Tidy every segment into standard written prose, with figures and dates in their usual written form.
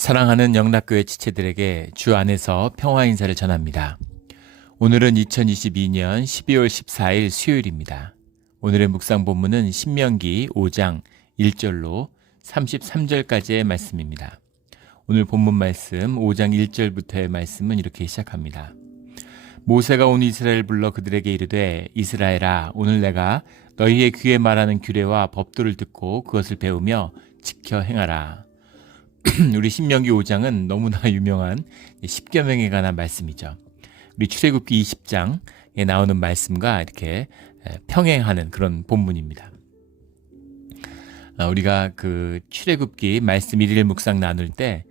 사랑하는 영락교회 지체들에게 주 안에서 평화 인사를 전합니다. 오늘은 2022년 12월 14일 수요일입니다. 오늘의 묵상 본문은 신명기 5장 1절로 33절까지의 말씀입니다. 오늘 본문 말씀 5장 1절부터의 말씀은 이렇게 시작합니다. 모세가 온 이스라엘을 불러 그들에게 이르되 이스라엘아, 오늘 내가 너희의 귀에 말하는 규례와 법도를 듣고 그것을 배우며 지켜 행하라. 우리 신명기 5장은 너무나 유명한 십계명에 관한 말씀이죠. 우리 출애굽기 20장에 나오는 말씀과 이렇게 평행하는 그런 본문입니다. 우리가 그 출애굽기 말씀 1일 묵상 나눌 때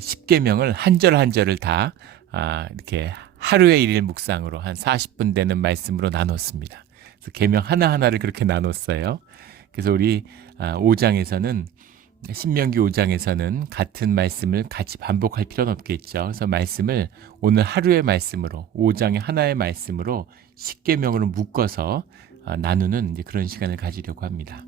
십계명을 한 절 한 절을 다 이렇게 하루의 1일 묵상으로 한 40분 되는 말씀으로 나눴습니다. 그래서 계명 하나하나를 그렇게 나눴어요. 그래서 우리 5장에서는 신명기 5장에서는 같은 말씀을 같이 반복할 필요는 없겠죠. 그래서 말씀을 오늘 하루의 말씀으로 5장의 하나의 말씀으로 십계명으로 묶어서 나누는 이제 그런 시간을 가지려고 합니다.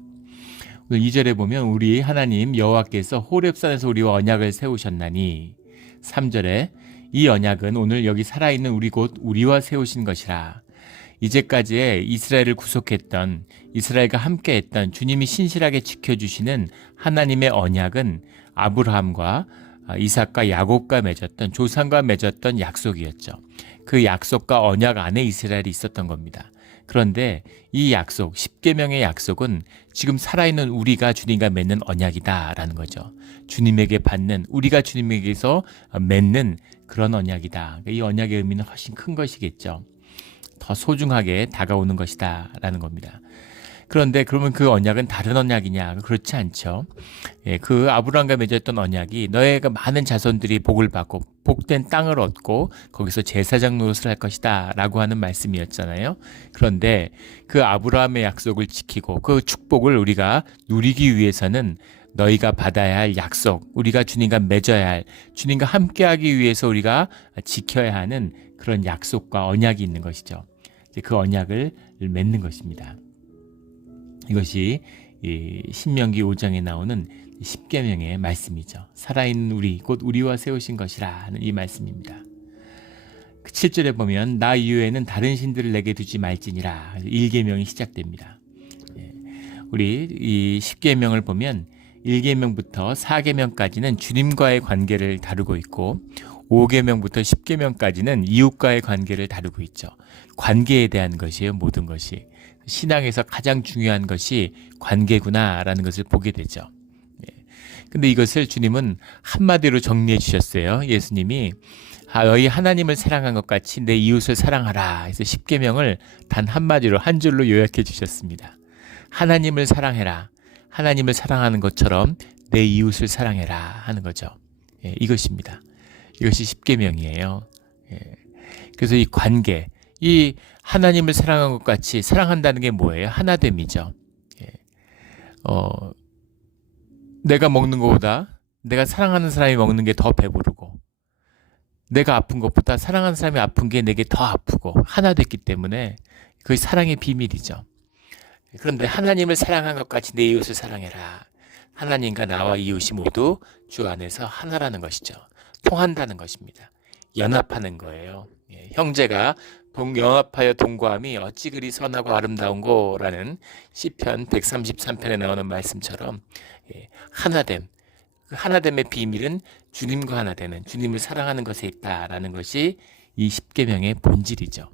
오늘 2절에 보면 우리 하나님 여호와께서 호렙산에서 우리와 언약을 세우셨나니, 3절에 이 언약은 오늘 여기 살아있는 우리 곧 우리와 세우신 것이라. 이제까지의 이스라엘을 구속했던, 이스라엘과 함께했던 주님이 신실하게 지켜주시는 하나님의 언약은 아브라함과 이삭과 야곱과 맺었던, 조상과 맺었던 약속이었죠. 그 약속과 언약 안에 이스라엘이 있었던 겁니다. 그런데 이 약속, 십계명의 약속은 지금 살아있는 우리가 주님과 맺는 언약이다라는 거죠. 주님에게 받는, 우리가 주님에게서 맺는 그런 언약이다. 이 언약의 의미는 훨씬 큰 것이겠죠. 더 소중하게 다가오는 것이다 라는 겁니다. 그런데 그러면 그 언약은 다른 언약이냐? 그렇지 않죠. 그 아브라함과 맺었던 언약이 너의 많은 자손들이 복을 받고 복된 땅을 얻고 거기서 제사장 노릇을 할 것이다 라고 하는 말씀이었잖아요. 그런데 그 아브라함의 약속을 지키고 그 축복을 우리가 누리기 위해서는 너희가 받아야 할 약속, 우리가 주님과 맺어야 할, 주님과 함께하기 위해서 우리가 지켜야 하는 그런 약속과 언약이 있는 것이죠. 그 언약을 맺는 것입니다. 이것이 신명기 5장에 나오는 십계명의 말씀이죠. 살아있는 우리, 곧 우리와 세우신 것이라 하는 이 말씀입니다. 7절에 보면 나 이외에는 다른 신들을 내게 두지 말지니라. 1계명이 시작됩니다. 우리 이 십계명을 보면 1계명부터 4계명까지는 주님과의 관계를 다루고 있고 5계명부터 10계명까지는 이웃과의 관계를 다루고 있죠. 관계에 대한 것이에요. 모든 것이. 신앙에서 가장 중요한 것이 관계구나라는 것을 보게 되죠. 근데 이것을 주님은 한마디로 정리해 주셨어요. 예수님이 너희 하나님을 사랑한 것 같이 내 이웃을 사랑하라. 그래서 십계명을 단 한마디로 한 줄로 요약해 주셨습니다. 하나님을 사랑해라. 하나님을 사랑하는 것처럼 내 이웃을 사랑해라 하는 거죠. 이것입니다. 이것이 십계명이에요. 그래서 이 관계, 이 하나님을 사랑한 것 같이 사랑한다는 게 뭐예요? 하나됨이죠. 내가 먹는 것보다 내가 사랑하는 사람이 먹는 게 더 배부르고, 내가 아픈 것보다 사랑하는 사람이 아픈 게 내게 더 아프고, 하나 됐기 때문에 그게 사랑의 비밀이죠. 그런데 하나님을 사랑한 것 같이 내 이웃을 사랑해라. 하나님과 나와 이웃이 모두 주 안에서 하나라는 것이죠. 통한다는 것입니다. 연합하는 거예요. 형제가 연합하여 동거함이 어찌 그리 선하고 아름다운고라는 시편 133편에 나오는 말씀처럼 하나됨, 그 하나됨의 비밀은 주님과 하나 되는, 주님을 사랑하는 것에 있다라는 것이 이 십계명의 본질이죠.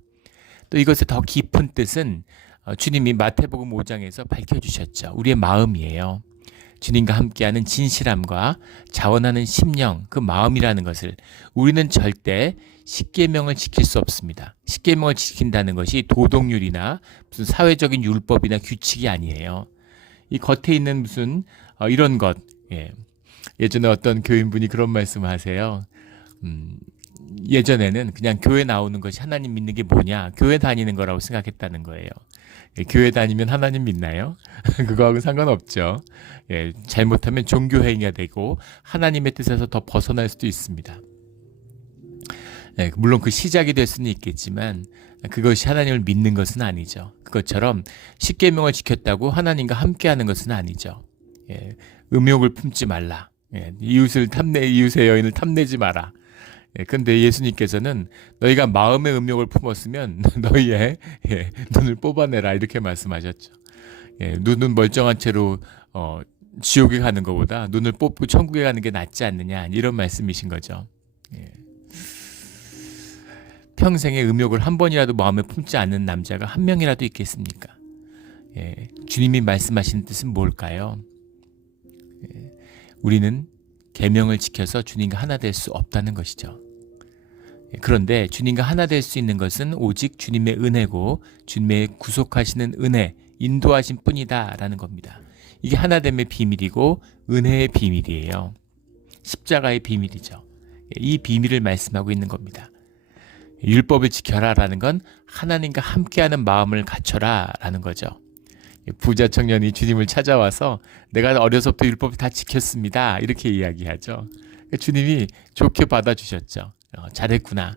또 이것의 더 깊은 뜻은 주님이 마태복음 5장에서 밝혀주셨죠. 우리의 마음이에요. 주님과 함께하는 진실함과 자원하는 심령, 그 마음이라는 것을 우리는 절대 십계명을 지킬 수 없습니다. 십계명을 지킨다는 것이 도덕률이나 무슨 사회적인 율법이나 규칙이 아니에요. 이 겉에 있는 무슨 이런 것. 예전에 어떤 교인분이 그런 말씀을 하세요. 예전에는 그냥 교회 나오는 것이 하나님 믿는 게 뭐냐, 교회 다니는 거라고 생각했다는 거예요. 교회 다니면 하나님 믿나요? 그거하고 상관없죠. 잘못하면 종교행위가 되고 하나님의 뜻에서 더 벗어날 수도 있습니다. 물론 그 시작이 될 수는 있겠지만 그것이 하나님을 믿는 것은 아니죠. 그것처럼 십계명을 지켰다고 하나님과 함께하는 것은 아니죠. 음욕을 품지 말라. 이웃의 여인을 탐내지 마라. 근데 예수님께서는 너희가 마음의 음욕을 품었으면 너희의 눈을 뽑아내라 이렇게 말씀하셨죠. 눈은 멀쩡한 채로 지옥에 가는 것보다 눈을 뽑고 천국에 가는 게 낫지 않느냐 이런 말씀이신 거죠. 평생의 음욕을 한 번이라도 마음에 품지 않는 남자가 한 명이라도 있겠습니까? 주님이 말씀하시는 뜻은 뭘까요? 우리는 계명을 지켜서 주님과 하나 될 수 없다는 것이죠. 그런데 주님과 하나 될 수 있는 것은 오직 주님의 은혜고 주님의 구속하시는 은혜, 인도하신 뿐이다 라는 겁니다. 이게 하나됨의 비밀이고 은혜의 비밀이에요. 십자가의 비밀이죠. 이 비밀을 말씀하고 있는 겁니다. 율법을 지켜라 라는 건 하나님과 함께하는 마음을 갖춰라 라는 거죠. 부자 청년이 주님을 찾아와서 내가 어려서부터 율법을 다 지켰습니다 이렇게 이야기하죠. 주님이 좋게 받아주셨죠. 잘했구나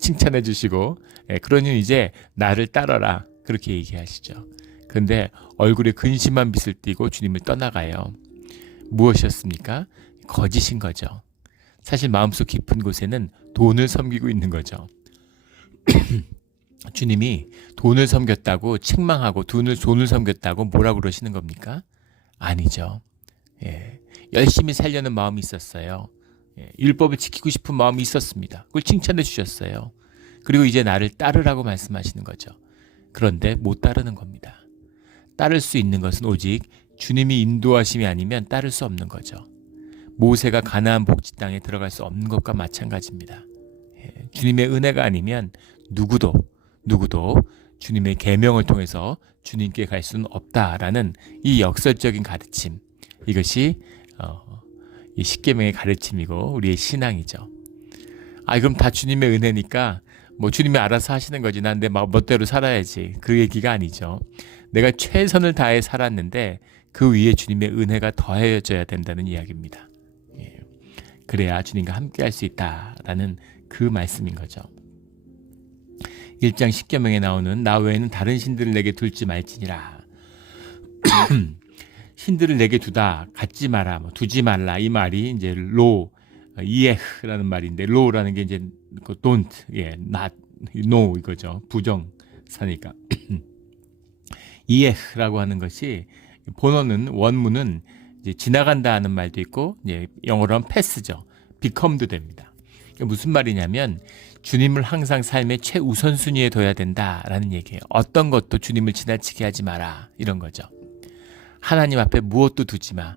칭찬해 주시고 그러니 이제 나를 따라라 그렇게 얘기하시죠. 근데 얼굴에 근심한 빛을 띠고 주님을 떠나가요. 무엇이었습니까? 거짓인 거죠. 사실 마음속 깊은 곳에는 돈을 섬기고 있는 거죠. 주님이 돈을 섬겼다고 책망하고 돈을 섬겼다고 뭐라고 그러시는 겁니까? 아니죠. 열심히 살려는 마음이 있었어요. 율법을 지키고 싶은 마음이 있었습니다. 그걸 칭찬해 주셨어요. 그리고 이제 나를 따르라고 말씀하시는 거죠. 그런데 못 따르는 겁니다. 따를 수 있는 것은 오직 주님이 인도하심이 아니면 따를 수 없는 거죠. 모세가 가나안 복지 땅에 들어갈 수 없는 것과 마찬가지입니다. 주님의 은혜가 아니면 누구도 주님의 계명을 통해서 주님께 갈 수는 없다라는 이 역설적인 가르침, 이것이 이 십계명의 가르침이고 우리의 신앙이죠. 그럼 다 주님의 은혜니까 뭐 주님이 알아서 하시는 거지 난 내 멋대로 살아야지 그 얘기가 아니죠. 내가 최선을 다해 살았는데 그 위에 주님의 은혜가 더해져야 된다는 이야기입니다. 그래야 주님과 함께 할 수 있다라는 그 말씀인 거죠. 1장 10계명에 나오는 나 외에는 다른 신들을 내게 둘지 말지니라. 신들을 내게 두다, 갖지 마라, 두지 말라 이 말이 이제 이에흐라는 말인데 로라는 게 이제 don't, not, no 이거죠. 부정사니까. 이에흐라고 하는 것이 원문은 이제 지나간다 하는 말도 있고 이제 영어로 하면 패스죠. become도 됩니다. 무슨 말이냐면 주님을 항상 삶의 최우선순위에 둬야 된다라는 얘기예요. 어떤 것도 주님을 지나치게 하지 마라 이런 거죠. 하나님 앞에 무엇도 두지 마.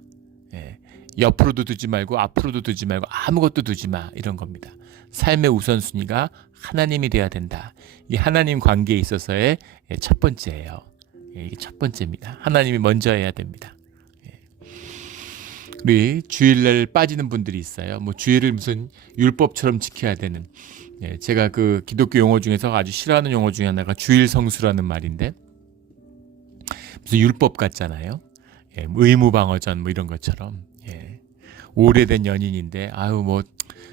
옆으로도 두지 말고 앞으로도 두지 말고 아무것도 두지 마 이런 겁니다. 삶의 우선순위가 하나님이 돼야 된다. 이게 하나님 관계에 있어서의 첫 번째예요. 이게 첫 번째입니다. 하나님이 먼저 해야 됩니다. 우리 주일날 빠지는 분들이 있어요. 주일을 무슨 율법처럼 지켜야 되는. 제가 그 기독교 용어 중에서 아주 싫어하는 용어 중에 하나가 주일 성수라는 말인데 무슨 율법 같잖아요. 의무방어전 이런 것처럼. 오래된 연인인데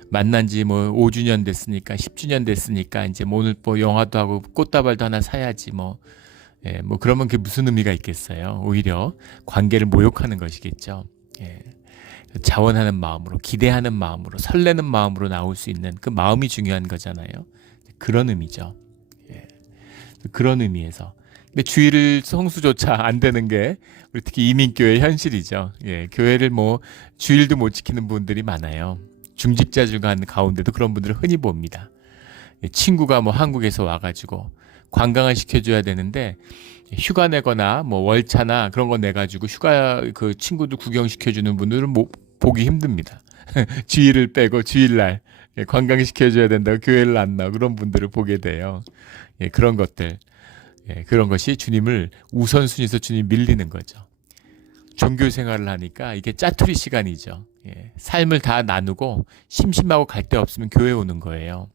만난 지 5주년 됐으니까 10주년 됐으니까 이제 오늘 영화도 하고 꽃다발도 하나 사야지 그러면 그게 무슨 의미가 있겠어요. 오히려 관계를 모욕하는 것이겠죠. 자원하는 마음으로, 기대하는 마음으로, 설레는 마음으로 나올 수 있는 그 마음이 중요한 거잖아요. 그런 의미죠. 그런 의미에서. 근데 주일을 성수조차 안 되는 게 우리 특히 이민교회 현실이죠. 교회를 주일도 못 지키는 분들이 많아요. 중직자 중 가운데도 그런 분들을 흔히 봅니다. 친구가 한국에서 와가지고 관광을 시켜줘야 되는데 휴가 내거나 월차나 그런 거 내가지고 휴가 그 친구들 구경시켜주는 분들은 보기 힘듭니다. 주일을 빼고 주일날 관광시켜줘야 된다고 교회를 안 나오고 그런 분들을 보게 돼요. 그런 것들. 그런 것이 주님을 우선순위에서 주님 밀리는 거죠. 종교 생활을 하니까 이게 짜투리 시간이죠. 삶을 다 나누고 심심하고 갈 데 없으면 교회 오는 거예요.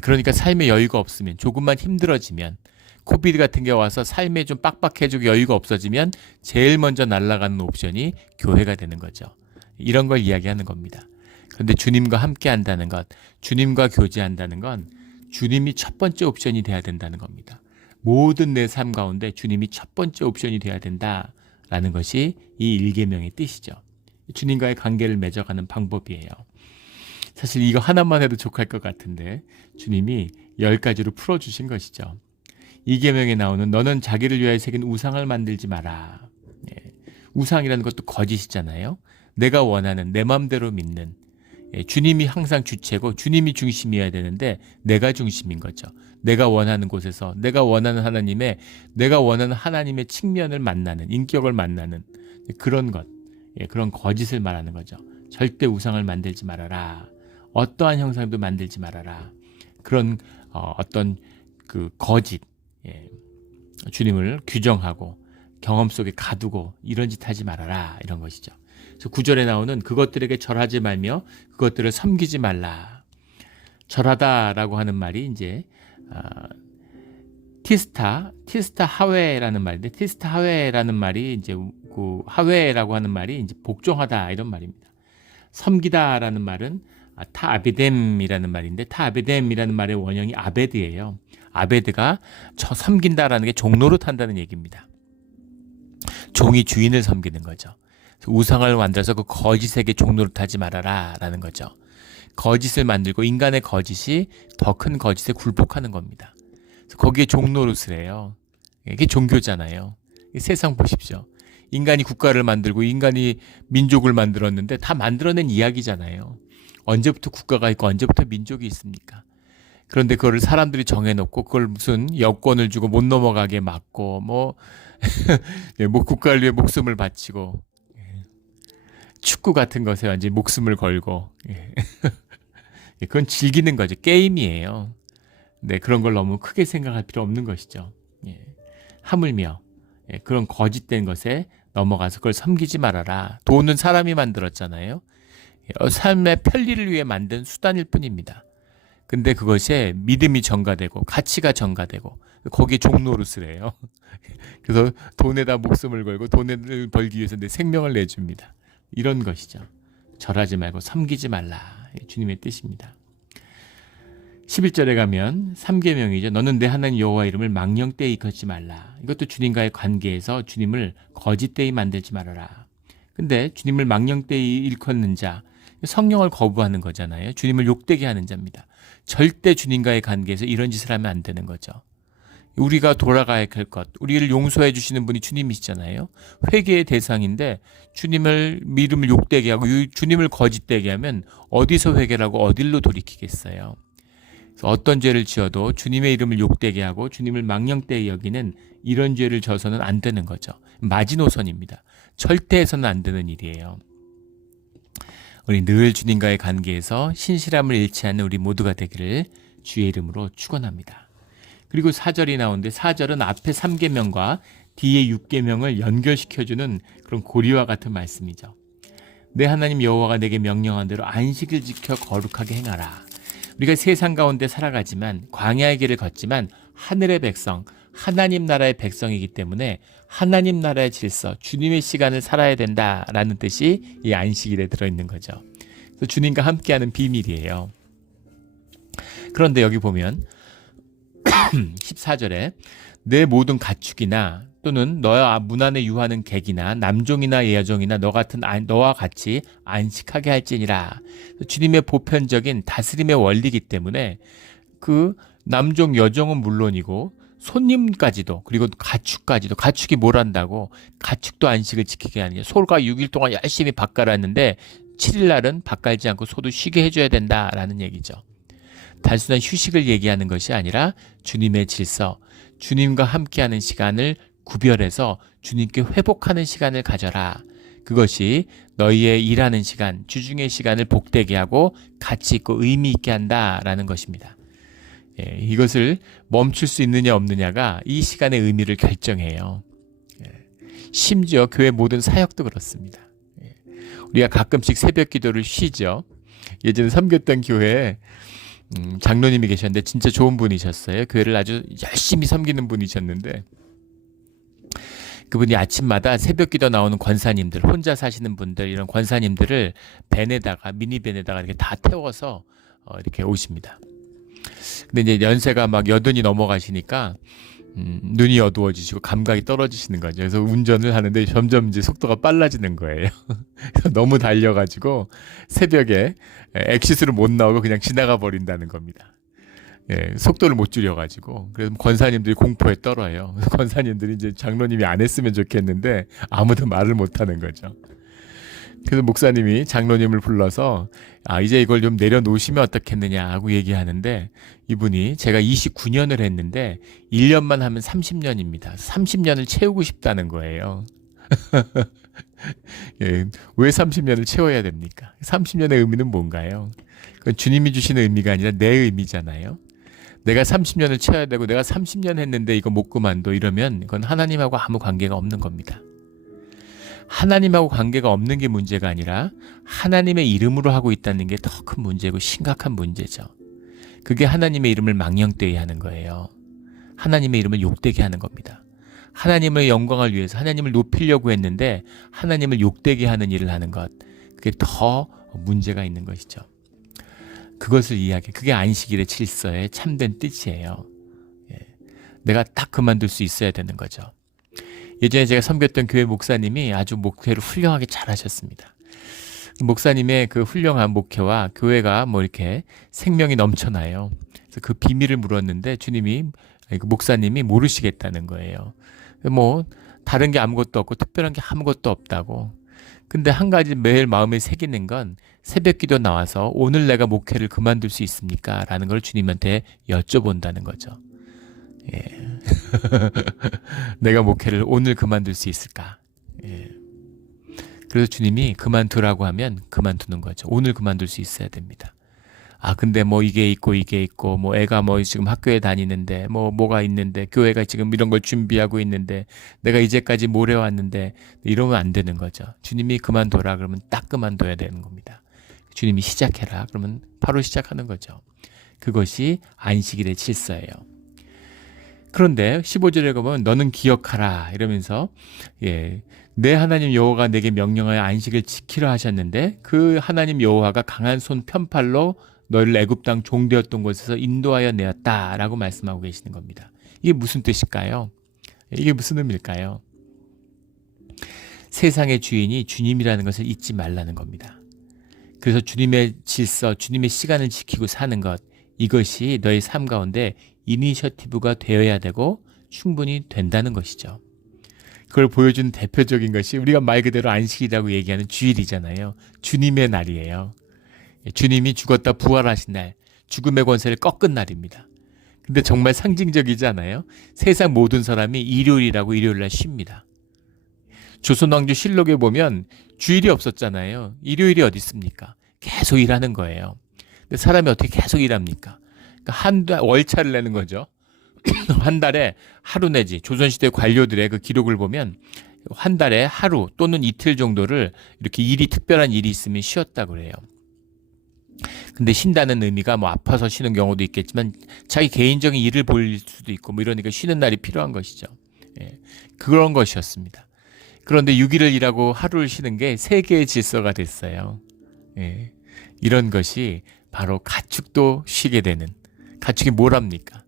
그러니까 삶에 여유가 없으면 조금만 힘들어지면 코비드 같은 게 와서 삶에 좀 빡빡해지고 여유가 없어지면 제일 먼저 날아가는 옵션이 교회가 되는 거죠. 이런 걸 이야기하는 겁니다. 그런데 주님과 함께 한다는 것, 주님과 교제한다는 건 주님이 첫 번째 옵션이 돼야 된다는 겁니다. 모든 내 삶 가운데 주님이 첫 번째 옵션이 돼야 된다라는 것이 이 1계명의 뜻이죠. 주님과의 관계를 맺어가는 방법이에요. 사실 이거 하나만 해도 족할 것 같은데 주님이 10가지로 풀어주신 것이죠. 이 계명에 나오는 너는 자기를 위하여 새긴 우상을 만들지 마라. 우상이라는 것도 거짓이잖아요. 내가 원하는 내 마음대로 믿는 주님이 항상 주체고 주님이 중심이어야 되는데 내가 중심인 거죠. 내가 원하는 곳에서 내가 원하는 하나님의 측면을 만나는, 인격을 만나는 그런 것, 그런 거짓을 말하는 거죠. 절대 우상을 만들지 말아라. 어떠한 형상도 만들지 말아라. 그런 어떤 그 거짓, 주님을 규정하고 경험 속에 가두고 이런 짓 하지 말아라, 이런 것이죠. 그래서 9절에 나오는 그것들에게 절하지 말며 그것들을 섬기지 말라. 절하다라고 하는 말이 이제 티스타 하웨라는 말인데, 티스타 하웨라는 말이 이제 그 하웨라고 하는 말이 이제 복종하다 이런 말입니다. 섬기다라는 말은 타아베뎀이라는 말인데, 타아베뎀이라는 말의 원형이 아베드예요. 아베드가 섬긴다라는 게 종노릇 한다는 얘기입니다. 종이 주인을 섬기는 거죠. 우상을 만들어서 그 거짓에게 종노릇하지 말아라 라는 거죠. 거짓을 만들고 인간의 거짓이 더 큰 거짓에 굴복하는 겁니다. 거기에 종노릇을 해요. 이게 종교잖아요. 세상 보십시오. 인간이 국가를 만들고 인간이 민족을 만들었는데 다 만들어낸 이야기잖아요. 언제부터 국가가 있고 언제부터 민족이 있습니까? 그런데 그거를 사람들이 정해놓고 그걸 무슨 여권을 주고 못 넘어가게 막고 뭐 국가를 위해 목숨을 바치고 축구 같은 것에 완전히 목숨을 걸고 그건 즐기는 거죠. 게임이에요. 네, 그런 걸 너무 크게 생각할 필요 없는 것이죠. 하물며 그런 거짓된 것에 넘어가서 그걸 섬기지 말아라. 돈은 사람이 만들었잖아요. 삶의 편리를 위해 만든 수단일 뿐입니다. 근데 그것에 믿음이 전가되고 가치가 전가되고 거기에 종노릇을 해요. 그래서 돈에다 목숨을 걸고 돈을 벌기 위해서 내 생명을 내줍니다. 이런 것이죠. 절하지 말고 섬기지 말라. 주님의 뜻입니다. 11절에 가면 3계명이죠. 너는 내 하나님 여호와 이름을 망령되이 일컫지 말라. 이것도 주님과의 관계에서 주님을 거짓되이 만들지 말아라. 근데 주님을 망령되이 일컫는 자, 성령을 거부하는 거잖아요. 주님을 욕되게 하는 자입니다. 절대 주님과의 관계에서 이런 짓을 하면 안 되는 거죠. 우리가 돌아가야 할 것, 우리를 용서해 주시는 분이 주님이시잖아요. 회개의 대상인데 주님을 이름을 욕되게 하고 주님을 거짓되게 하면 어디서 회개를 하고 어딜로 돌이키겠어요. 어떤 죄를 지어도 주님의 이름을 욕되게 하고 주님을 망령되이 여기는 이런 죄를 져서는 안 되는 거죠. 마지노선입니다. 절대 해서는 안 되는 일이에요. 우리 늘 주님과의 관계에서 신실함을 잃지 않는 우리 모두가 되기를 주의 이름으로 축원합니다. 그리고 4절이 나오는데 4절은 앞에 3계명과 뒤에 6계명을 연결시켜주는 그런 고리와 같은 말씀이죠. 내 하나님 여호와가 내게 명령한 대로 안식을 지켜 거룩하게 행하라. 우리가 세상 가운데 살아가지만 광야의 길을 걷지만 하늘의 백성, 하나님 나라의 백성이기 때문에 하나님 나라의 질서, 주님의 시간을 살아야 된다라는 뜻이 이 안식일에 들어있는 거죠. 그래서 주님과 함께하는 비밀이에요. 그런데 여기 보면 14절에 내 모든 가축이나 또는 너와 문 안에 유하는 객이나 남종이나 여종이나 너와 같이 안식하게 할지니라. 주님의 보편적인 다스림의 원리이기 때문에 그 남종 여종은 물론이고 손님까지도, 그리고 가축까지도, 가축이 뭘 한다고 가축도 안식을 지키게 하는 게, 소가 6일 동안 열심히 밥 갈았는데 7일 날은 밥 갈지 않고 소도 쉬게 해줘야 된다라는 얘기죠. 단순한 휴식을 얘기하는 것이 아니라 주님의 질서, 주님과 함께하는 시간을 구별해서 주님께 회복하는 시간을 가져라. 그것이 너희의 일하는 시간, 주중의 시간을 복되게 하고 가치 있고 의미 있게 한다라는 것입니다. 이것을 멈출 수 있느냐 없느냐가 이 시간의 의미를 결정해요. 심지어 교회 모든 사역도 그렇습니다. 우리가 가끔씩 새벽 기도를 쉬죠. 예전에 섬겼던 교회에 장로님이 계셨는데 진짜 좋은 분이셨어요. 교회를 아주 열심히 섬기는 분이셨는데 그분이 아침마다 새벽 기도 나오는 권사님들, 혼자 사시는 분들, 이런 권사님들을 밴에다가, 미니밴에다가 이렇게 다 태워서 이렇게 오십니다. 근데 이제 연세가 막 80이 넘어가시니까 눈이 어두워지시고 감각이 떨어지시는 거죠. 그래서 운전을 하는데 점점 이제 속도가 빨라지는 거예요. 너무 달려가지고 새벽에 엑시스를 못 나오고 그냥 지나가 버린다는 겁니다. 예, 속도를 못 줄여가지고. 그래서 권사님들이 공포에 떨어요. 그래서 권사님들이 이제 장로님이 안 했으면 좋겠는데 아무도 말을 못 하는 거죠. 그래서 목사님이 장로님을 불러서 이제 이걸 좀 내려놓으시면 어떻겠느냐 하고 얘기하는데, 이분이 제가 29년을 했는데 1년만 하면 30년입니다. 30년을 채우고 싶다는 거예요. 예, 왜 30년을 채워야 됩니까? 30년의 의미는 뭔가요? 그건 주님이 주시는 의미가 아니라 내 의미잖아요. 내가 30년을 채워야 되고 내가 30년 했는데 이거 못 그만둬 이러면 이건 하나님하고 아무 관계가 없는 겁니다. 하나님하고 관계가 없는 게 문제가 아니라 하나님의 이름으로 하고 있다는 게 더 큰 문제고 심각한 문제죠. 그게 하나님의 이름을 망령되게 하는 거예요. 하나님의 이름을 욕되게 하는 겁니다. 하나님의 영광을 위해서 하나님을 높이려고 했는데 하나님을 욕되게 하는 일을 하는 것, 그게 더 문제가 있는 것이죠. 그것을 이야기해. 그게 안식일의 질서의 참된 뜻이에요. 내가 딱 그만둘 수 있어야 되는 거죠. 예전에 제가 섬겼던 교회 목사님이 아주 목회를 훌륭하게 잘하셨습니다. 목사님의 그 훌륭한 목회와 교회가 뭐 이렇게 생명이 넘쳐나요. 그래서 그 비밀을 물었는데 목사님이 모르시겠다는 거예요. 뭐 다른 게 아무것도 없고 특별한 게 아무것도 없다고. 근데 한 가지 매일 마음에 새기는 건 새벽기도 나와서 오늘 내가 목회를 그만둘 수 있습니까? 라는 걸 주님한테 여쭤본다는 거죠. 예. 내가 목회를 오늘 그만둘 수 있을까? 예. 그래서 주님이 그만두라고 하면 그만두는 거죠. 오늘 그만둘 수 있어야 됩니다. 근데 뭐 이게 있고 뭐 애가 뭐 지금 학교에 다니는데 뭐가 있는데 교회가 지금 이런 걸 준비하고 있는데 내가 이제까지 뭘 해왔는데 이러면 안 되는 거죠. 주님이 그만둬라 그러면 딱 그만둬야 되는 겁니다. 주님이 시작해라 그러면 바로 시작하는 거죠. 그것이 안식일의 질서예요. 그런데 15절에 보면 너는 기억하라 이러면서 내 하나님 여호와가 내게 명령하여 안식을 지키라 하셨는데 그 하나님 여호와가 강한 손 편팔로 너희를 애굽 땅 종되었던 곳에서 인도하여 내었다라고 말씀하고 계시는 겁니다. 이게 무슨 뜻일까요? 이게 무슨 의미일까요? 세상의 주인이 주님이라는 것을 잊지 말라는 겁니다. 그래서 주님의 질서, 주님의 시간을 지키고 사는 것, 이것이 너의 삶 가운데 이니셔티브가 되어야 되고 충분히 된다는 것이죠. 그걸 보여주는 대표적인 것이 우리가 말 그대로 안식이라고 얘기하는 주일이잖아요. 주님의 날이에요. 주님이 죽었다 부활하신 날, 죽음의 권세를 꺾은 날입니다. 근데 정말 상징적이지 않아요? 세상 모든 사람이 일요일이라고 일요일날 쉽니다. 조선왕조 실록에 보면 주일이 없었잖아요. 일요일이 어디 있습니까? 계속 일하는 거예요. 근데 사람이 어떻게 계속 일합니까? 그러니까 한 달 월차를 내는 거죠. 한 달에 하루 내지 조선시대 관료들의 그 기록을 보면 한 달에 하루 또는 이틀 정도를 이렇게 특별한 일이 있으면 쉬었다 그래요. 근데 쉰다는 의미가 뭐 아파서 쉬는 경우도 있겠지만 자기 개인적인 일을 볼 수도 있고 뭐 이러니까 쉬는 날이 필요한 것이죠. 그런 것이었습니다. 그런데 6일을 일하고 하루를 쉬는 게 세계의 질서가 됐어요. 이런 것이 바로 가축도 쉬게 되는, 가축이 뭘 합니까?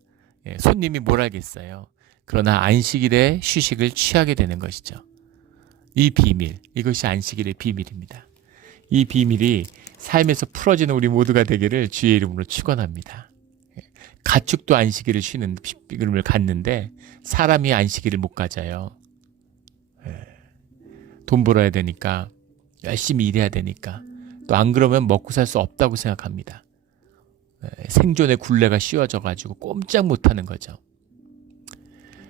손님이 뭘 하겠어요. 그러나 안식일에 휴식을 취하게 되는 것이죠. 이 비밀, 이것이 안식일의 비밀입니다. 이 비밀이 삶에서 풀어지는 우리 모두가 되기를 주의 이름으로 축원합니다. 가축도 안식일을 쉬는 비밀을 갖는데 사람이 안식일을 못 가져요. 돈 벌어야 되니까, 열심히 일해야 되니까, 또 안 그러면 먹고 살 수 없다고 생각합니다. 생존의 굴레가 씌워져가지고 꼼짝 못하는 거죠.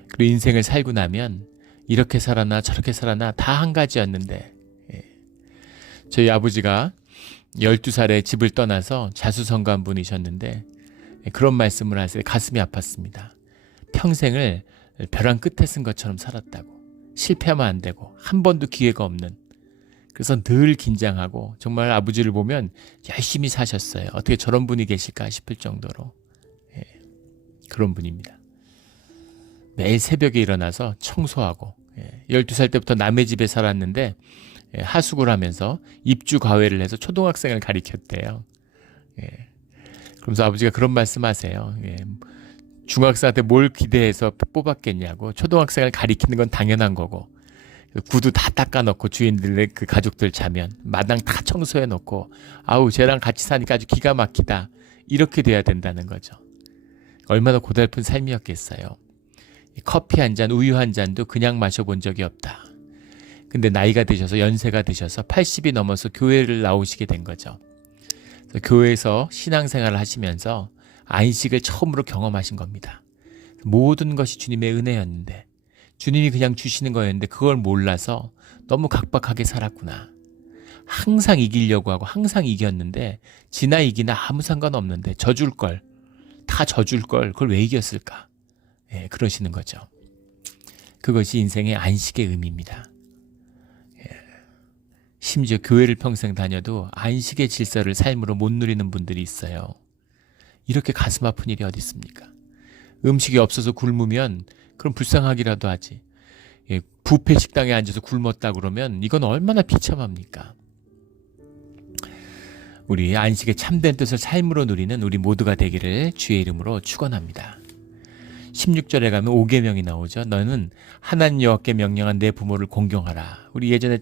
그리고 인생을 살고 나면 이렇게 살아나 저렇게 살아나 다 한 가지였는데, 저희 아버지가 12살에 집을 떠나서 자수성가한 분이셨는데 그런 말씀을 하세요. 가슴이 아팠습니다. 평생을 벼랑 끝에 쓴 것처럼 살았다고. 실패하면 안 되고 한 번도 기회가 없는, 그래서 늘 긴장하고 정말 아버지를 보면 열심히 사셨어요. 어떻게 저런 분이 계실까 싶을 정도로 그런 분입니다. 매일 새벽에 일어나서 청소하고 12살 때부터 남의 집에 살았는데 하숙을 하면서 입주 과외를 해서 초등학생을 가리켰대요. 그러면서 아버지가 그런 말씀하세요. 중학생한테 뭘 기대해서 뽑았겠냐고. 초등학생을 가리키는 건 당연한 거고. 구두 다 닦아놓고 주인들의 그 가족들 자면 마당 다 청소해놓고 아우 쟤랑 같이 사니까 아주 기가 막히다. 이렇게 돼야 된다는 거죠. 얼마나 고달픈 삶이었겠어요. 커피 한 잔, 우유 한 잔도 그냥 마셔본 적이 없다. 근데 나이가 드셔서 연세가 드셔서 80이 넘어서 교회를 나오시게 된 거죠. 교회에서 신앙생활을 하시면서 안식을 처음으로 경험하신 겁니다. 모든 것이 주님의 은혜였는데 주님이 그냥 주시는 거였는데 그걸 몰라서 너무 각박하게 살았구나. 항상 이기려고 하고 항상 이겼는데 지나 이기나 아무 상관없는데 져줄 걸, 다 져줄 걸 그걸 왜 이겼을까? 예, 그러시는 거죠. 그것이 인생의 안식의 의미입니다. 예. 심지어 교회를 평생 다녀도 안식의 질서를 삶으로 못 누리는 분들이 있어요. 이렇게 가슴 아픈 일이 어디 있습니까? 음식이 없어서 굶으면 그럼 불쌍하기라도 하지. 예, 뷔페 식당에 앉아서 굶었다 그러면 이건 얼마나 비참합니까? 우리 안식의 참된 뜻을 삶으로 누리는 우리 모두가 되기를 주의 이름으로 축원합니다. 16절에 가면 5계명이 나오죠. 너는 하나님 여호와께 명령한 내 부모를 공경하라. 우리 예전에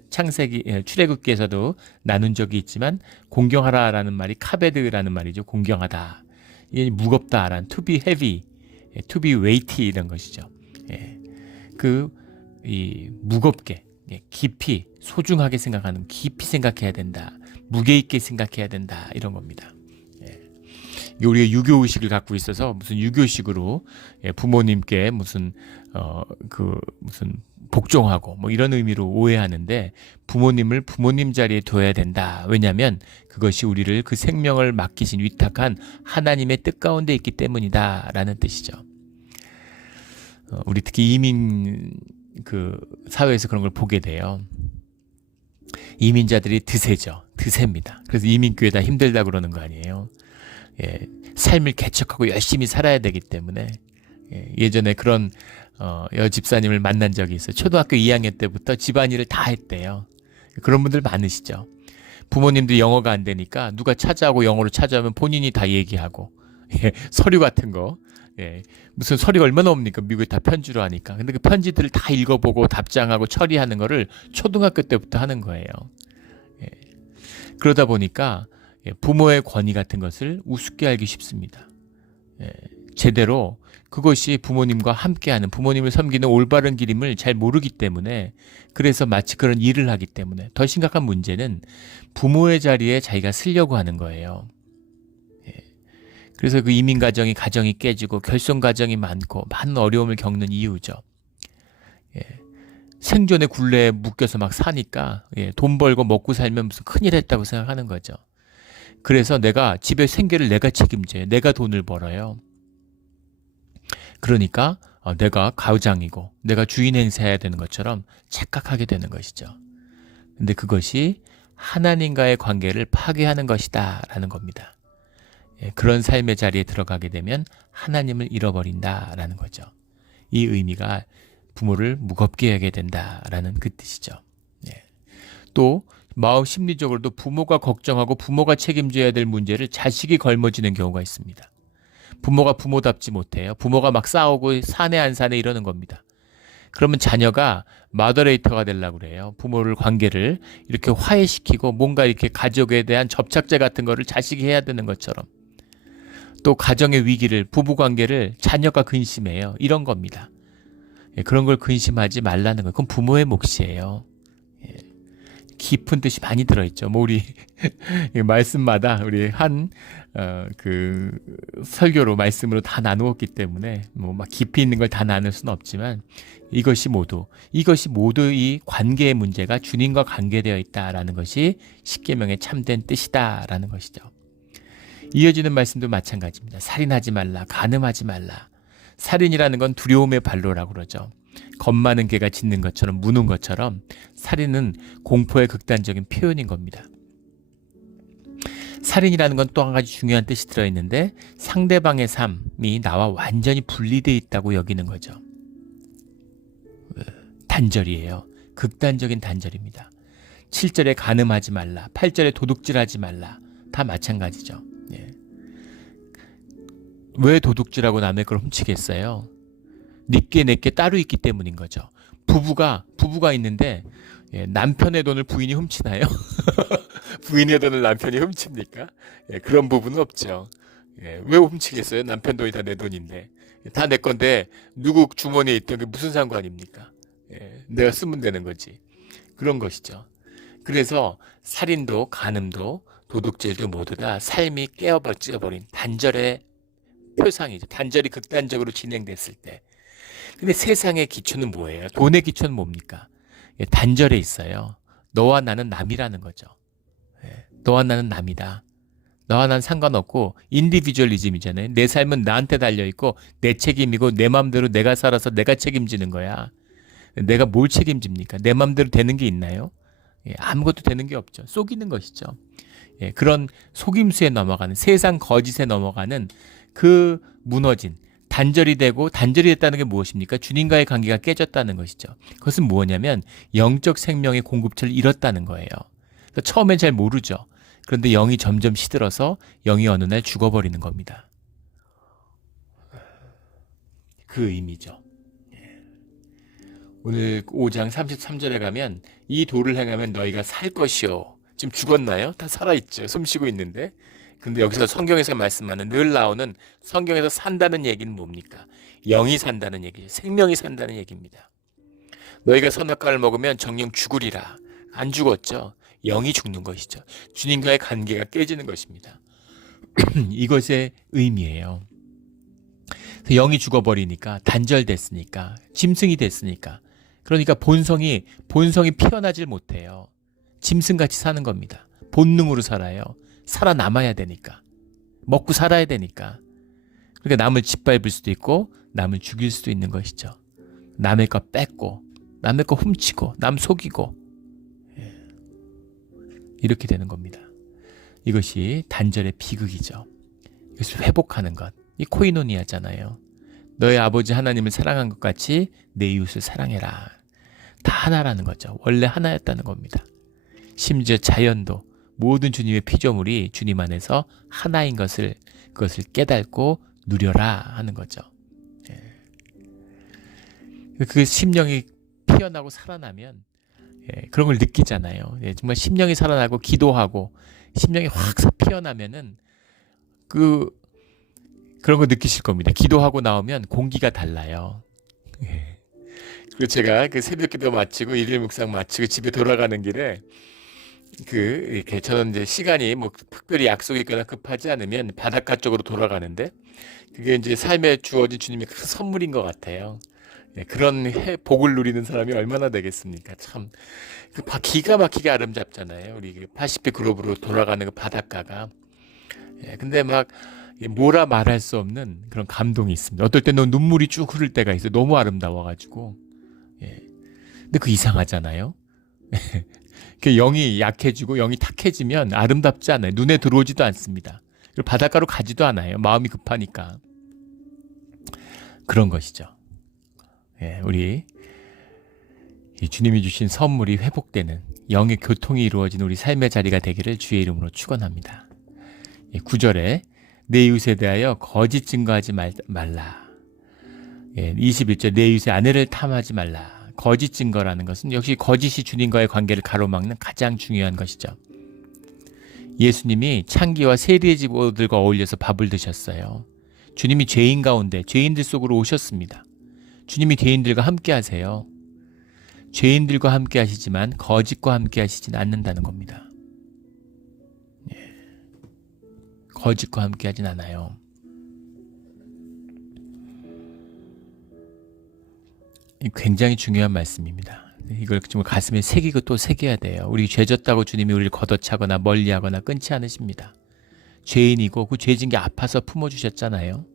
출애굽기에서도 나눈 적이 있지만 공경하라라는 말이 카베드라는 말이죠. 공경하다. 이게 무겁다라는 to be heavy, to be weighty 이런 것이죠. 이 무겁게, 깊이, 소중하게 생각하는, 깊이 생각해야 된다. 무게 있게 생각해야 된다. 이런 겁니다. 우리가 유교의식을 갖고 있어서 무슨 유교식으로 부모님께 무슨 복종하고 뭐 이런 의미로 오해하는데 부모님을 부모님 자리에 둬야 된다. 왜냐하면 그것이 우리를 그 생명을 맡기신 위탁한 하나님의 뜻 가운데 있기 때문이다라는 뜻이죠. 우리 특히 이민 사회에서 그런 걸 보게 돼요. 이민자들이 드세죠. 드세입니다. 그래서 이민교회 다 힘들다 그러는 거 아니에요. 삶을 개척하고 열심히 살아야 되기 때문에 예전에 그런 여집사님을 만난 적이 있어요. 초등학교 2학년 때부터 집안일을 다 했대요. 그런 분들 많으시죠. 부모님들이 영어가 안 되니까 누가 찾아오고 영어로 찾아오면 본인이 다 얘기하고 서류 같은 거 무슨 서류가 얼마나 옵니까? 미국에 다 편지로 하니까. 근데 그 편지들을 다 읽어보고 답장하고 처리하는 거를 초등학교 때부터 하는 거예요. 그러다 보니까 부모의 권위 같은 것을 우습게 알기 쉽습니다. 제대로 그것이 부모님과 함께하는, 부모님을 섬기는 올바른 길임을 잘 모르기 때문에, 그래서 마치 그런 일을 하기 때문에 더 심각한 문제는 부모의 자리에 자기가 쓰려고 하는 거예요. 그래서 그 이민 가정이 깨지고 결손 가정이 많고 많은 어려움을 겪는 이유죠. 생존의 굴레에 묶여서 막 사니까 돈 벌고 먹고 살면 무슨 큰일 했다고 생각하는 거죠. 그래서 내가 집의 생계를 내가 책임져요. 내가 돈을 벌어요. 그러니까 내가 가장이고 내가 주인 행세해야 되는 것처럼 착각하게 되는 것이죠. 근데 그것이 하나님과의 관계를 파괴하는 것이다 라는 겁니다. 그런 삶의 자리에 들어가게 되면 하나님을 잃어버린다라는 거죠. 이 의미가 부모를 무겁게 여겨야 된다라는 그 뜻이죠. 또 마음 심리적으로도 부모가 걱정하고 부모가 책임져야 될 문제를 자식이 걸머지는 경우가 있습니다. 부모가 부모답지 못해요. 부모가 막 싸우고 사내 안 사내 이러는 겁니다. 그러면 자녀가 마더레이터가 되려고 그래요. 부모를 관계를 이렇게 화해시키고 뭔가 이렇게 가족에 대한 접착제 같은 거를 자식이 해야 되는 것처럼, 또 가정의 위기를, 부부관계를 자녀가 근심해요. 이런 겁니다. 그런 걸 근심하지 말라는 거예요. 그건 부모의 몫이에요. 깊은 뜻이 많이 들어있죠. 뭐 우리 말씀마다 우리 그 설교로 말씀으로 다 나누었기 때문에 뭐 막 깊이 있는 걸 다 나눌 수는 없지만 이것이 모두 이 관계의 문제가 주님과 관계되어 있다라는 것이 십계명의 참된 뜻이다라는 것이죠. 이어지는 말씀도 마찬가지입니다. 살인하지 말라, 간음하지 말라. 살인이라는 건 두려움의 발로라고 그러죠. 겁 많은 개가 짖는 것처럼, 무는 것처럼 살인은 공포의 극단적인 표현인 겁니다. 살인이라는 건 또 한 가지 중요한 뜻이 들어있는데 상대방의 삶이 나와 완전히 분리되어 있다고 여기는 거죠. 단절이에요. 극단적인 단절입니다. 7절에 간음하지 말라, 8절에 도둑질하지 말라. 다 마찬가지죠. 왜 도둑질하고 남의 걸 훔치겠어요? 니께 내께 따로 있기 때문인 거죠. 부부가 있는데 남편의 돈을 부인이 훔치나요? 부인의 돈을 남편이 훔칩니까? 그런 부분은 없죠. 왜 훔치겠어요? 남편 돈이 다 내 돈인데. 다 내 건데 누구 주머니에 있던 게 무슨 상관입니까? 내가 쓰면 되는 거지. 그런 것이죠. 그래서 살인도 간음도 도둑질도 모두 다 삶이 깨어버린 단절의 표상이죠. 단절이 극단적으로 진행됐을 때. 근데 세상의 기초는 뭐예요? 돈의 기초는 뭡니까? 단절에 있어요. 너와 나는 남이라는 거죠. 너와 나는 남이다. 너와 난 상관없고 인디비주얼리즘이잖아요. 내 삶은 나한테 달려있고 내 책임이고 내 맘대로 내가 살아서 내가 책임지는 거야. 내가 뭘 책임집니까? 내 맘대로 되는 게 있나요? 아무것도 되는 게 없죠. 속이는 것이죠. 그런 속임수에 넘어가는, 세상 거짓에 넘어가는 그 무너진, 단절이 됐다는 게 무엇입니까? 주님과의 관계가 깨졌다는 것이죠. 그것은 뭐냐면 영적 생명의 공급처를 잃었다는 거예요. 그러니까 처음엔 잘 모르죠. 그런데 영이 점점 시들어서 영이 어느 날 죽어버리는 겁니다. 그 의미죠. 오늘 5장 33절에 가면 이 도를 행하면 너희가 살 것이요. 지금 죽었나요? 다 살아있죠. 숨쉬고 있는데. 근데 여기서 성경에서 말씀하는 늘 나오는 성경에서 산다는 얘기는 뭡니까? 영이 산다는 얘기죠. 생명이 산다는 얘기입니다. 너희가 선악과를 먹으면 정녕 죽으리라. 안 죽었죠. 영이 죽는 것이죠. 주님과의 관계가 깨지는 것입니다. 이것의 의미예요. 영이 죽어버리니까 단절됐으니까 짐승이 됐으니까 그러니까 본성이 피어나질 못해요. 짐승같이 사는 겁니다. 본능으로 살아요. 살아남아야 되니까. 먹고 살아야 되니까. 그러니까 남을 짓밟을 수도 있고 남을 죽일 수도 있는 것이죠. 남의 거 뺏고 남의 거 훔치고 남 속이고 이렇게 되는 겁니다. 이것이 단절의 비극이죠. 이것을 회복하는 것. 이 코이노니아잖아요. 너의 아버지 하나님을 사랑한 것 같이 내 이웃을 사랑해라. 다 하나라는 거죠. 원래 하나였다는 겁니다. 심지어 자연도 모든 주님의 피조물이 주님 안에서 하나인 것을 그것을 깨닫고 누려라 하는 거죠. 그 심령이 피어나고 살아나면 그런 걸 느끼잖아요. 정말 심령이 살아나고 기도하고 심령이 확 피어나면은 그런 거 느끼실 겁니다. 기도하고 나오면 공기가 달라요. 그리고 제가 그 새벽기도 마치고 일일 묵상 마치고 집에 돌아가는 길에 이렇게 저는 이제 시간이 뭐 특별히 약속이 있거나 급하지 않으면 바닷가 쪽으로 돌아가는데 그게 이제 삶에 주어진 주님의 큰 선물인 것 같아요. 그런 복을 누리는 사람이 얼마나 되겠습니까? 참 기가 막히게 아름답잖아요. 우리 파시픽 그룹으로 돌아가는 그 바닷가가. 근데 막 뭐라 말할 수 없는 그런 감동이 있습니다. 어떨 때는 눈물이 쭉 흐를 때가 있어요. 너무 아름다워가지고. 근데 그 이상하잖아요. 그 영이 약해지고 영이 탁해지면 아름답지 않아요. 눈에 들어오지도 않습니다. 그리고 바닷가로 가지도 않아요. 마음이 급하니까. 그런 것이죠. 우리 주님이 주신 선물이 회복되는 영의 교통이 이루어진 우리 삶의 자리가 되기를 주의 이름으로 축원합니다. 9절에 내 이웃에 대하여 거짓 증거하지 말라. 21절 내 이웃의 아내를 탐하지 말라. 거짓 증거라는 것은 역시 거짓이 주님과의 관계를 가로막는 가장 중요한 것이죠. 예수님이 창기와 세리의 집들과 어울려서 밥을 드셨어요. 주님이 죄인 가운데 죄인들 속으로 오셨습니다. 주님이 죄인들과 함께 하세요. 죄인들과 함께 하시지만 거짓과 함께 하시진 않는다는 겁니다. 거짓과 함께 하진 않아요. 굉장히 중요한 말씀입니다. 이걸 정말 가슴에 새기고 또 새겨야 돼요. 우리 죄졌다고 주님이 우리를 걷어차거나 멀리하거나 끊지 않으십니다. 죄인이고 그 죄진 게 아파서 품어주셨잖아요.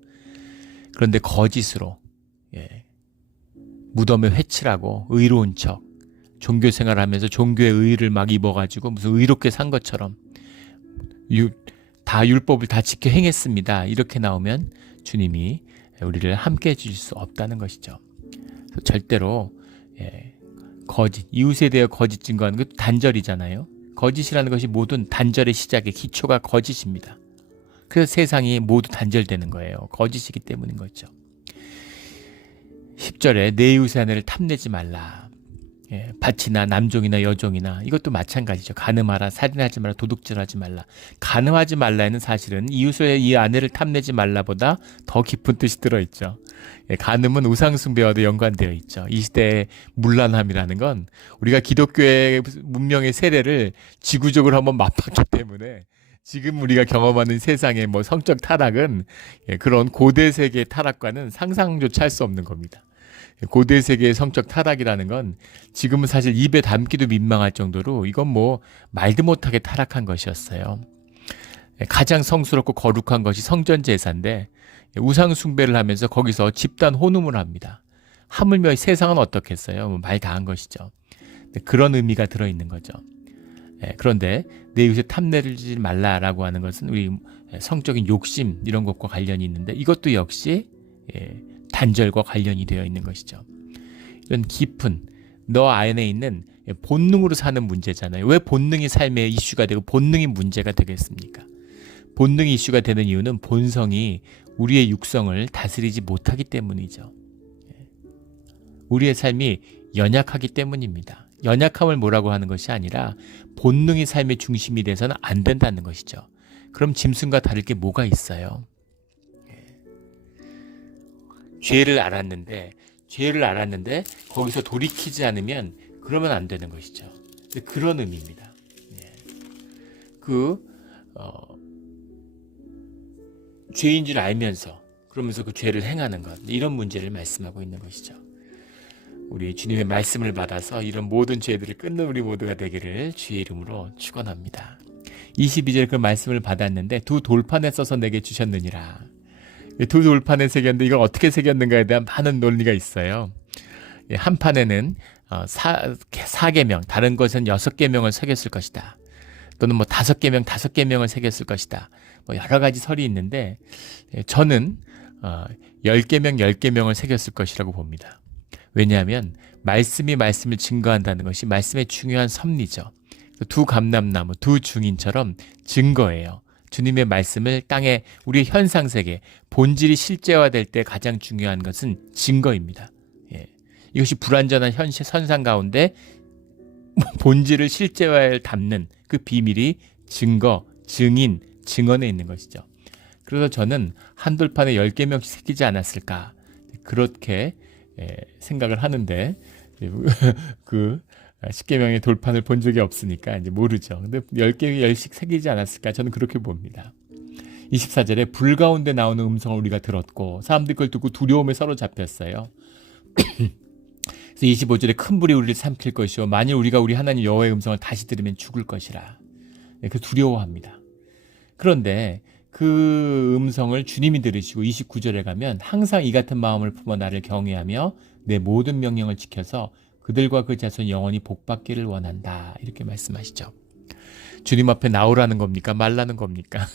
그런데 거짓으로 무덤에 회칠하고 의로운 척 종교생활 하면서 종교의 의의를 막 입어가지고 무슨 의롭게 산 것처럼 다 율법을 다 지켜 행했습니다. 이렇게 나오면 주님이 우리를 함께 해주실 수 없다는 것이죠. 절대로 거짓, 이웃에 대해 거짓 증거하는 것도 단절이잖아요. 거짓이라는 것이 모든 단절의 시작의 기초가 거짓입니다. 그래서 세상이 모두 단절되는 거예요. 거짓이기 때문인 거죠. 10절에 내 이웃의 아내를 탐내지 말라. 밭이나 남종이나 여종이나 이것도 마찬가지죠. 간음하라, 살인하지 말라, 도둑질하지 말라. 간음하지 말라에는 사실은 이웃의 이 아내를 탐내지 말라보다 더 깊은 뜻이 들어있죠. 간음은 우상숭배와도 연관되어 있죠. 이 시대의 문란함이라는 건 우리가 기독교의 문명의 세례를 지구적으로 한번 맛봤기 때문에 지금 우리가 경험하는 세상의 성적 타락은 그런 고대 세계의 타락과는 상상조차 할 수 없는 겁니다. 고대 세계의 성적 타락이라는 건 지금은 사실 입에 담기도 민망할 정도로 이건 말도 못하게 타락한 것이었어요. 가장 성스럽고 거룩한 것이 성전 제사인데 우상 숭배를 하면서 거기서 집단 혼음을 합니다. 하물며 세상은 어떻겠어요? 말 다 한 것이죠. 그런 의미가 들어있는 거죠. 그런데 내 이웃의 탐내지 말라라고 하는 것은 우리 성적인 욕심 이런 것과 관련이 있는데 이것도 역시 단절과 관련이 되어 있는 것이죠. 이런 깊은 너 안에 있는 본능으로 사는 문제잖아요. 왜 본능이 삶의 이슈가 되고 본능이 문제가 되겠습니까? 본능이 이슈가 되는 이유는 본성이 우리의 육성을 다스리지 못하기 때문이죠. 우리의 삶이 연약하기 때문입니다. 연약함을 뭐라고 하는 것이 아니라 본능이 삶의 중심이 돼서는 안 된다는 것이죠. 그럼 짐승과 다를 게 뭐가 있어요? 죄를 알았는데 거기서 돌이키지 않으면 그러면 안 되는 것이죠. 그런 의미입니다. 죄인 줄 알면서 그러면서 그 죄를 행하는 것, 이런 문제를 말씀하고 있는 것이죠. 우리 주님의 말씀을 받아서 이런 모든 죄들을 끊는 우리 모두가 되기를 주의 이름으로 축원합니다. 22절 그 말씀을 받았는데 두 돌판에 써서 내게 주셨느니라. 두 돌판에 새겼는데 이걸 어떻게 새겼는가에 대한 많은 논리가 있어요. 한 판에는 4계명, 다른 것은 6계명을 새겼을 것이다. 또는 5계명, 5계명을 새겼을 것이다. 여러 가지 설이 있는데 저는 10계명, 10계명을 새겼을 것이라고 봅니다. 왜냐하면 말씀이 말씀을 증거한다는 것이 말씀의 중요한 섭리죠. 두 감람나무, 두 증인처럼 증거예요. 주님의 말씀을 땅에 우리의 현상세계, 본질이 실제화될 때 가장 중요한 것은 증거입니다. 이것이 불완전한 현상 가운데 본질을 실제화에 담는 그 비밀이 증거, 증인, 증언에 있는 것이죠. 그래서 저는 한 돌판에 10계명씩 새기지 않았을까 그렇게 생각을 하는데 그 10계명의 돌판을 본 적이 없으니까 이제 모르죠. 근데 10씩 새기지 않았을까 저는 그렇게 봅니다. 24절에 불 가운데 나오는 음성을 우리가 들었고 사람들이 그걸 듣고 두려움에 사로잡혔어요. 그래서 25절에 큰 불이 우리를 삼킬 것이요 만일 우리가 우리 하나님 여호와의 음성을 다시 들으면 죽을 것이라. 그 두려워합니다. 그런데 그 음성을 주님이 들으시고 29절에 가면 항상 이 같은 마음을 품어 나를 경외하며 내 모든 명령을 지켜서 그들과 그 자손 영원히 복받기를 원한다. 이렇게 말씀하시죠. 주님 앞에 나오라는 겁니까? 말라는 겁니까?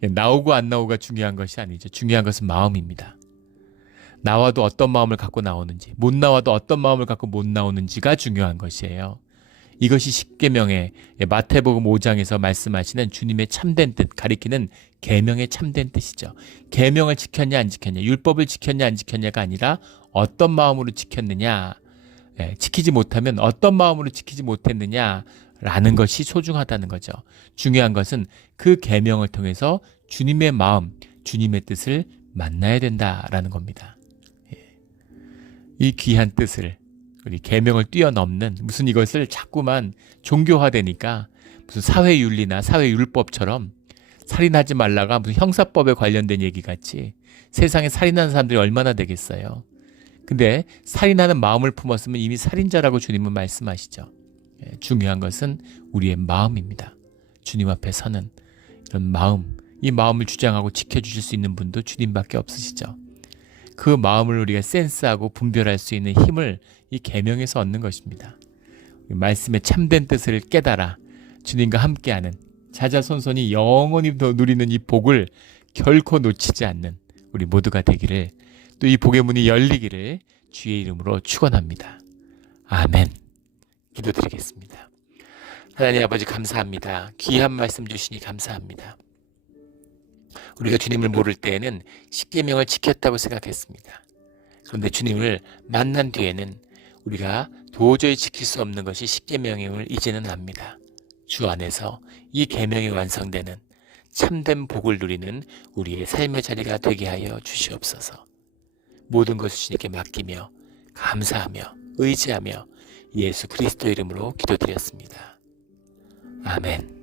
나오고 안 나오고가 중요한 것이 아니죠. 중요한 것은 마음입니다. 나와도 어떤 마음을 갖고 나오는지, 못 나와도 어떤 마음을 갖고 못 나오는지가 중요한 것이에요. 이것이 십계명의 마태복음 5장에서 말씀하시는 주님의 참된 뜻, 가리키는 계명의 참된 뜻이죠. 계명을 지켰냐 안 지켰냐, 율법을 지켰냐 안 지켰냐가 아니라 어떤 마음으로 지켰느냐, 지키지 못하면 어떤 마음으로 지키지 못했느냐라는 것이 소중하다는 거죠. 중요한 것은 그 계명을 통해서 주님의 마음, 주님의 뜻을 만나야 된다라는 겁니다. 이 귀한 뜻을 우리 계명을 뛰어넘는 무슨 이것을 자꾸만 종교화되니까 무슨 사회윤리나 사회율법처럼 살인하지 말라가 무슨 형사법에 관련된 얘기 같이 세상에 살인하는 사람들이 얼마나 되겠어요. 근데 살인하는 마음을 품었으면 이미 살인자라고 주님은 말씀하시죠. 중요한 것은 우리의 마음입니다. 주님 앞에 서는 이런 마음, 이 마음을 주장하고 지켜주실 수 있는 분도 주님밖에 없으시죠. 그 마음을 우리가 센스하고 분별할 수 있는 힘을 이 계명에서 얻는 것입니다. 말씀의 참된 뜻을 깨달아 주님과 함께하는 자자손손이 영원히 누리는 이 복을 결코 놓치지 않는 우리 모두가 되기를, 또 이 복의 문이 열리기를 주의 이름으로 축원합니다. 아멘. 기도드리겠습니다. 하나님 아버지 감사합니다. 귀한 말씀 주시니 감사합니다. 우리가 주님을 모를 때에는 십계명을 지켰다고 생각했습니다. 그런데 주님을 만난 뒤에는 우리가 도저히 지킬 수 없는 것이 십계명임을 이제는 압니다. 주 안에서 이 계명이 완성되는 참된 복을 누리는 우리의 삶의 자리가 되게 하여 주시옵소서. 모든 것을 주님께 맡기며 감사하며 의지하며 예수 그리스도 이름으로 기도드렸습니다. 아멘.